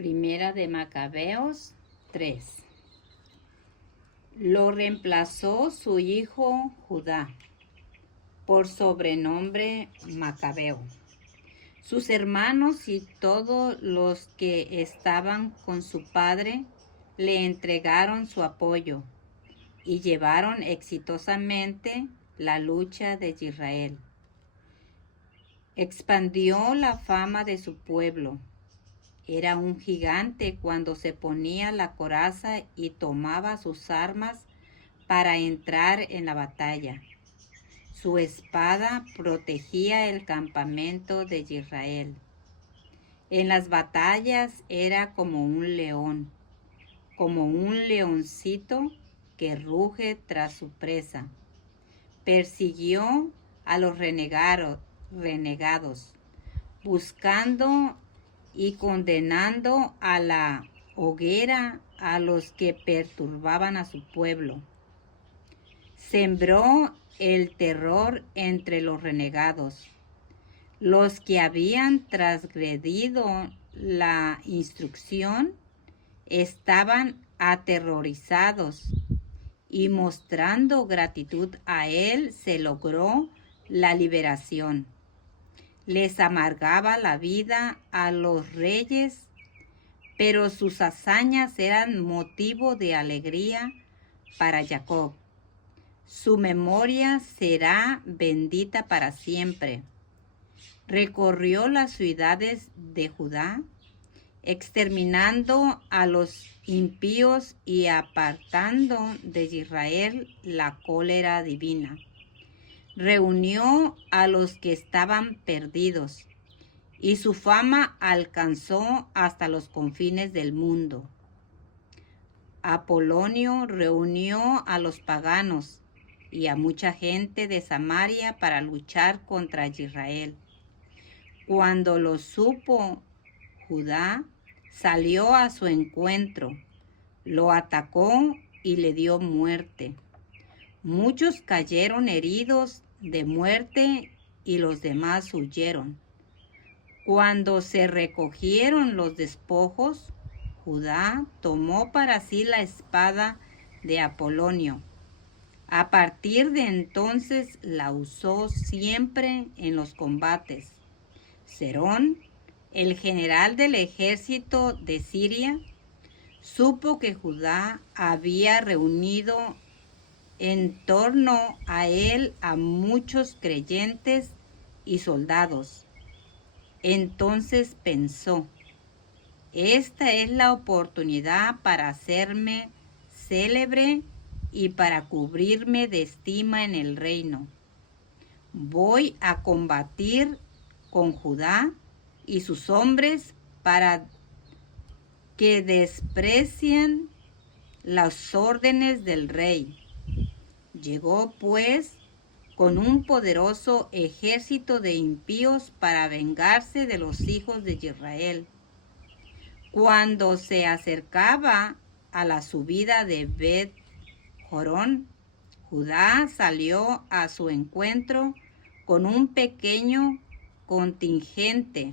Primera de Macabeos 3. Lo reemplazó su hijo Judá, por sobrenombre Macabeo. Sus hermanos y todos los que estaban con su padre le entregaron su apoyo y llevaron exitosamente la lucha de Israel. Expandió la fama de su pueblo. Era un gigante cuando se ponía la coraza y tomaba sus armas para entrar en la batalla. Su espada protegía el campamento de Israel. En las batallas era como un leoncito que ruge tras su presa. Persiguió a los renegados, buscando y condenando a la hoguera a los que perturbaban a su pueblo. Sembró el terror entre los renegados. Los que habían transgredido la instrucción estaban aterrorizados y mostrando gratitud a él se logró la liberación. Les amargaba la vida a los reyes, pero sus hazañas eran motivo de alegría para Jacob. Su memoria será bendita para siempre. Recorrió las ciudades de Judá, exterminando a los impíos y apartando de Israel la cólera divina. Reunió a los que estaban perdidos, y su fama alcanzó hasta los confines del mundo. Apolonio reunió a los paganos y a mucha gente de Samaria para luchar contra Israel. Cuando lo supo Judá, salió a su encuentro, lo atacó y le dio muerte. Muchos cayeron heridos de muerte y los demás huyeron. Cuando se recogieron los despojos, Judá tomó para sí la espada de Apolonio. A partir de entonces la usó siempre en los combates. Serón, el general del ejército de Siria, supo que Judá había reunido en torno a él a muchos creyentes y soldados. Entonces pensó: esta es la oportunidad para hacerme célebre y para cubrirme de estima en el reino. Voy a combatir con Judá y sus hombres para que desprecien las órdenes del rey. Llegó pues con un poderoso ejército de impíos para vengarse de los hijos de Israel. Cuando se acercaba a la subida de Bet-Jorón, Judá salió a su encuentro con un pequeño contingente.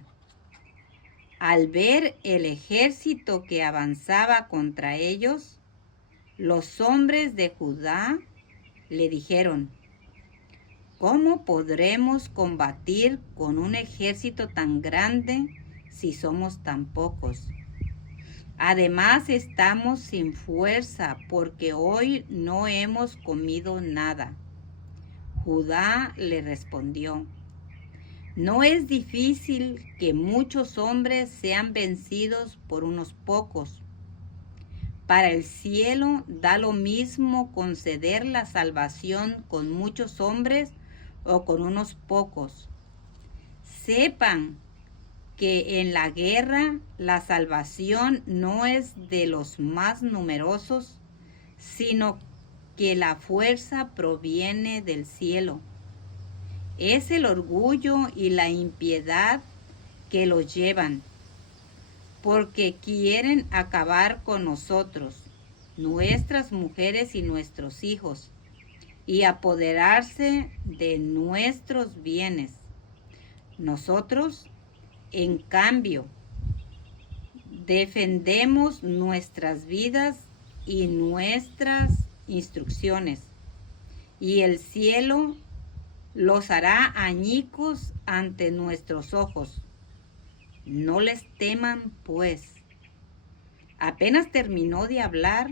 Al ver el ejército que avanzaba contra ellos, los hombres de Judá le dijeron: ¿cómo podremos combatir con un ejército tan grande si somos tan pocos? Además estamos sin fuerza porque hoy no hemos comido nada. Judá le respondió: no es difícil que muchos hombres sean vencidos por unos pocos. Para el cielo da lo mismo conceder la salvación con muchos hombres o con unos pocos. Sepan que en la guerra la salvación no es de los más numerosos, sino que la fuerza proviene del cielo. Es el orgullo y la impiedad que los llevan, porque quieren acabar con nosotros, nuestras mujeres y nuestros hijos, y apoderarse de nuestros bienes. Nosotros, en cambio, defendemos nuestras vidas y nuestras instrucciones, y el cielo los hará añicos ante nuestros ojos. No les teman, pues. Apenas terminó de hablar,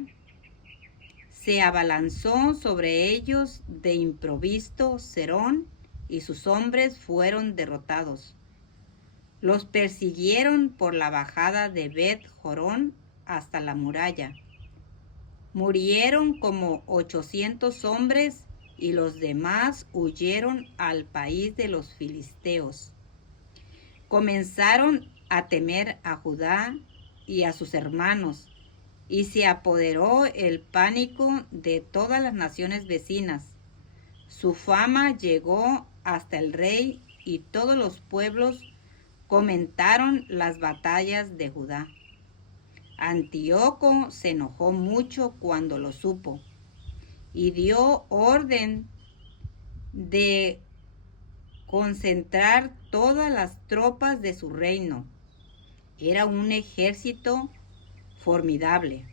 se abalanzó sobre ellos de improviso Serón, y sus hombres fueron derrotados. Los persiguieron por la bajada de Bet-Jorón hasta la muralla. Murieron como 800 hombres, y los demás huyeron al país de los filisteos. Comenzaron a temer a Judá y a sus hermanos, y se apoderó el pánico de todas las naciones vecinas. Su fama llegó hasta el rey, y todos los pueblos comentaron las batallas de Judá. Antíoco se enojó mucho cuando lo supo, y dio orden de concentrar todas las tropas de su reino. Era un ejército formidable.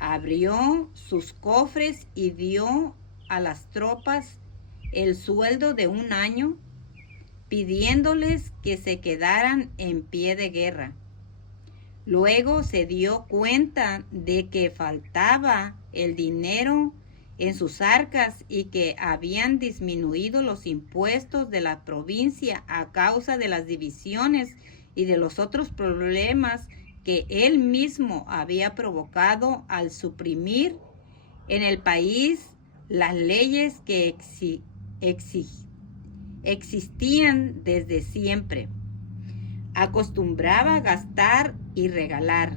Abrió sus cofres y dio a las tropas el sueldo de un año, pidiéndoles que se quedaran en pie de guerra. Luego se dio cuenta de que faltaba el dinero en sus arcas y que habían disminuido los impuestos de la provincia a causa de las divisiones y de los otros problemas que él mismo había provocado al suprimir en el país las leyes que existían desde siempre. Acostumbraba a gastar y regalar,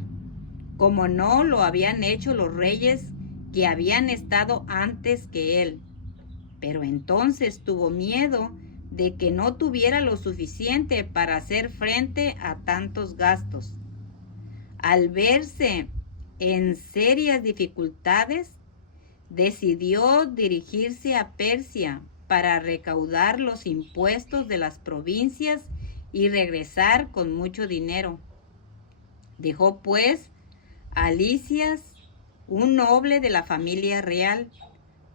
como no lo habían hecho los reyes que habían estado antes que él. Pero entonces tuvo miedo de que no tuviera lo suficiente para hacer frente a tantos gastos. Al verse en serias dificultades, decidió dirigirse a Persia para recaudar los impuestos de las provincias y regresar con mucho dinero. Dejó pues a Lisias, un noble de la familia real,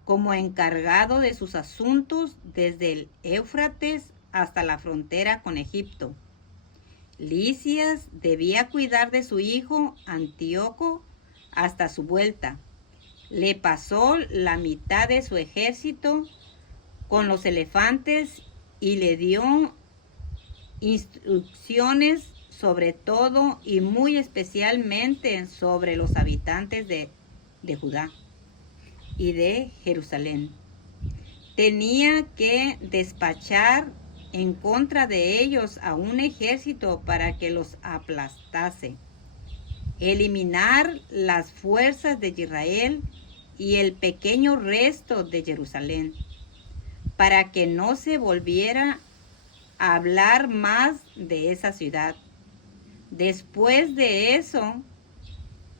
como encargado de sus asuntos desde el Éufrates hasta la frontera con Egipto. Lisias debía cuidar de su hijo Antíoco hasta su vuelta. Le pasó la mitad de su ejército con los elefantes y le dio instrucciones sobre todo y muy especialmente sobre los habitantes de Judá y de Jerusalén. Tenía que despachar en contra de ellos a un ejército para que los aplastase, eliminar las fuerzas de Israel y el pequeño resto de Jerusalén, para que no se volviera a hablar más de esa ciudad. Después de eso,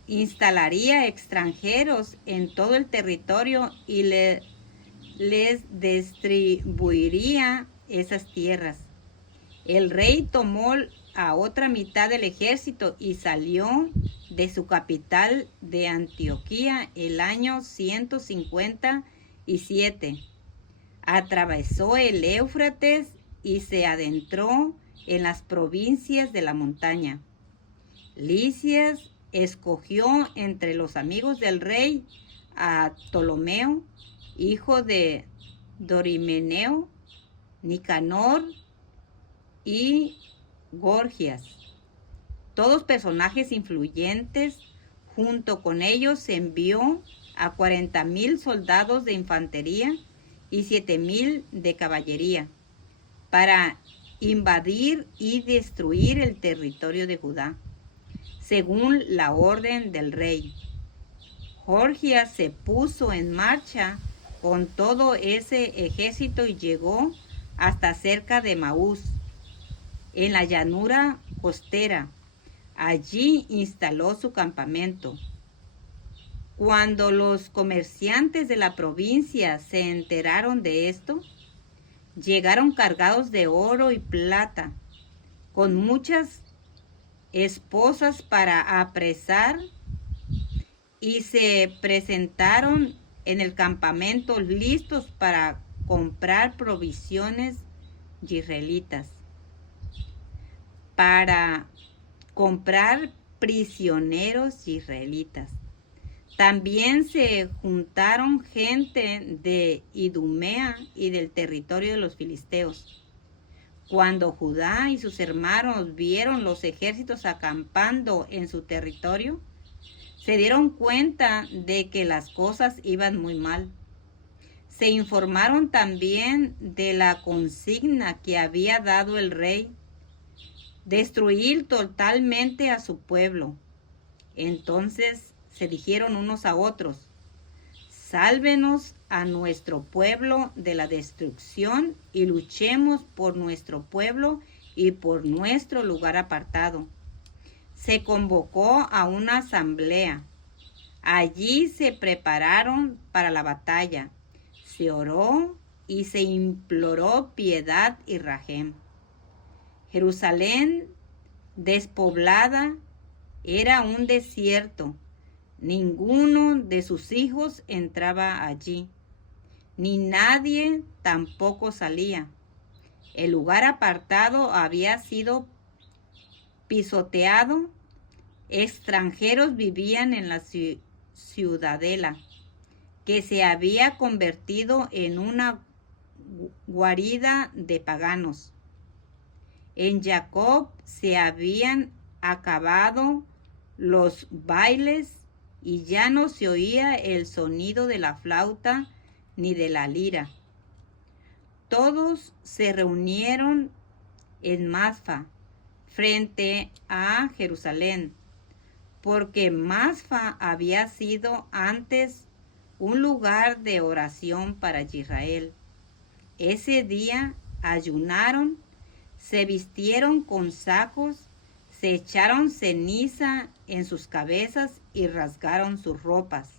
instalaría extranjeros en todo el territorio y les distribuiría esas tierras. El rey tomó a otra mitad del ejército y salió de su capital de Antioquía el año 157. Atravesó el Éufrates y se adentró en las provincias de la montaña. Lisias escogió entre los amigos del rey a Ptolomeo, hijo de Dorimeneo, Nicanor y Gorgias, todos personajes influyentes. Junto con ellos se envió a 40,000 soldados de infantería y 7,000 de caballería para invadir y destruir el territorio de Judá, según la orden del rey. Gorgias se puso en marcha con todo ese ejército y llegó hasta cerca de Maús, en la llanura costera. Allí instaló su campamento. Cuando los comerciantes de la provincia se enteraron de esto, llegaron cargados de oro y plata, con muchas esposas para apresar y se presentaron en el campamento listos para comprar provisiones israelitas, para comprar prisioneros israelitas. También se juntaron gente de Idumea y del territorio de los filisteos. Cuando Judá y sus hermanos vieron los ejércitos acampando en su territorio, se dieron cuenta de que las cosas iban muy mal. Se informaron también de la consigna que había dado el rey, destruir totalmente a su pueblo. Entonces se dijeron unos a otros: sálvenos a nuestro pueblo de la destrucción y luchemos por nuestro pueblo y por nuestro lugar apartado. Se convocó a una asamblea. Allí se prepararon para la batalla. Se oró y se imploró piedad y rajem. Jerusalén, despoblada, era un desierto. Ninguno de sus hijos entraba allí, ni nadie tampoco salía. El lugar apartado había sido pisoteado. Extranjeros vivían en la ciudadela, que se había convertido en una guarida de paganos. En Jacob se habían acabado los bailes y ya no se oía el sonido de la flauta ni de la lira. Todos se reunieron en Masfa, frente a Jerusalén, porque Masfa había sido antes un lugar de oración para Israel. Ese día ayunaron, se vistieron con sacos, se echaron ceniza en sus cabezas y rasgaron sus ropas.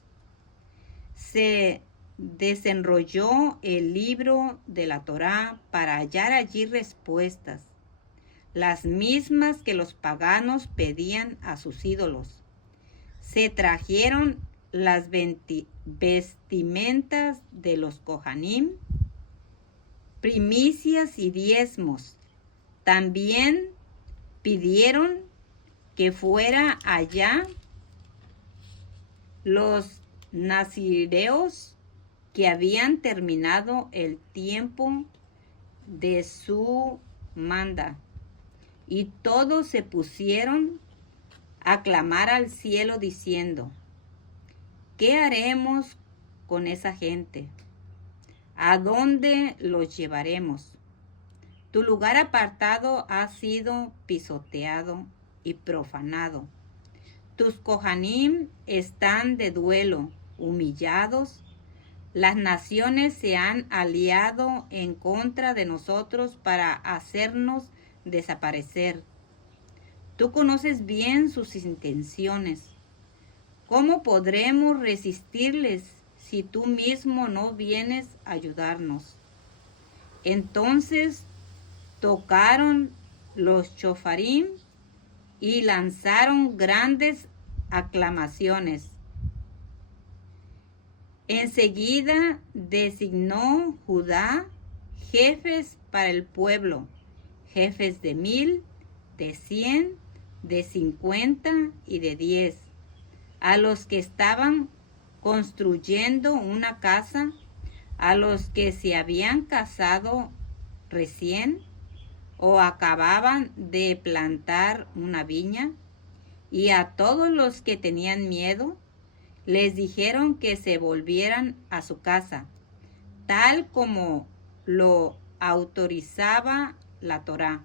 Se desenrolló el libro de la Torá para hallar allí respuestas, las mismas que los paganos pedían a sus ídolos. Se trajeron las vestimentas de los Kohanim, primicias y diezmos. También pidieron que fuera allá los nazireos que habían terminado el tiempo de su manda. Y todos se pusieron a clamar al cielo diciendo: ¿qué haremos con esa gente? ¿A dónde los llevaremos? Tu lugar apartado ha sido pisoteado y profanado. Tus Kohanim están de duelo, humillados. Las naciones se han aliado en contra de nosotros para hacernos desaparecer. Tú conoces bien sus intenciones. ¿Cómo podremos resistirles si tú mismo no vienes a ayudarnos? Entonces tocaron los shofarim y lanzaron grandes aclamaciones. Enseguida designó Judá jefes para el pueblo, jefes de 1000, de 100, de 50 y de 10, a los que estaban construyendo una casa, a los que se habían casado recién o acababan de plantar una viña, y a todos los que tenían miedo les dijeron que se volvieran a su casa, tal como lo autorizaba la Torá.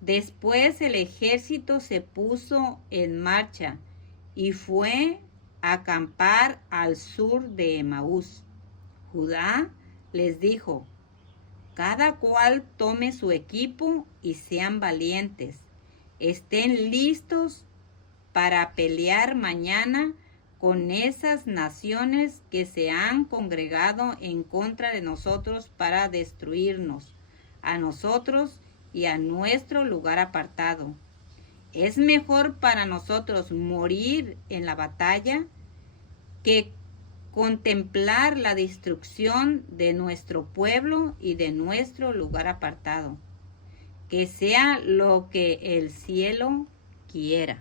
Después el ejército se puso en marcha y fue a acampar al sur de Emaús. Judá les dijo: cada cual tome su equipo y sean valientes. Estén listos para pelear mañana con esas naciones que se han congregado en contra de nosotros para destruirnos, a nosotros y a nuestro lugar apartado. Es mejor para nosotros morir en la batalla que contemplar la destrucción de nuestro pueblo y de nuestro lugar apartado. Que sea lo que el cielo quiera.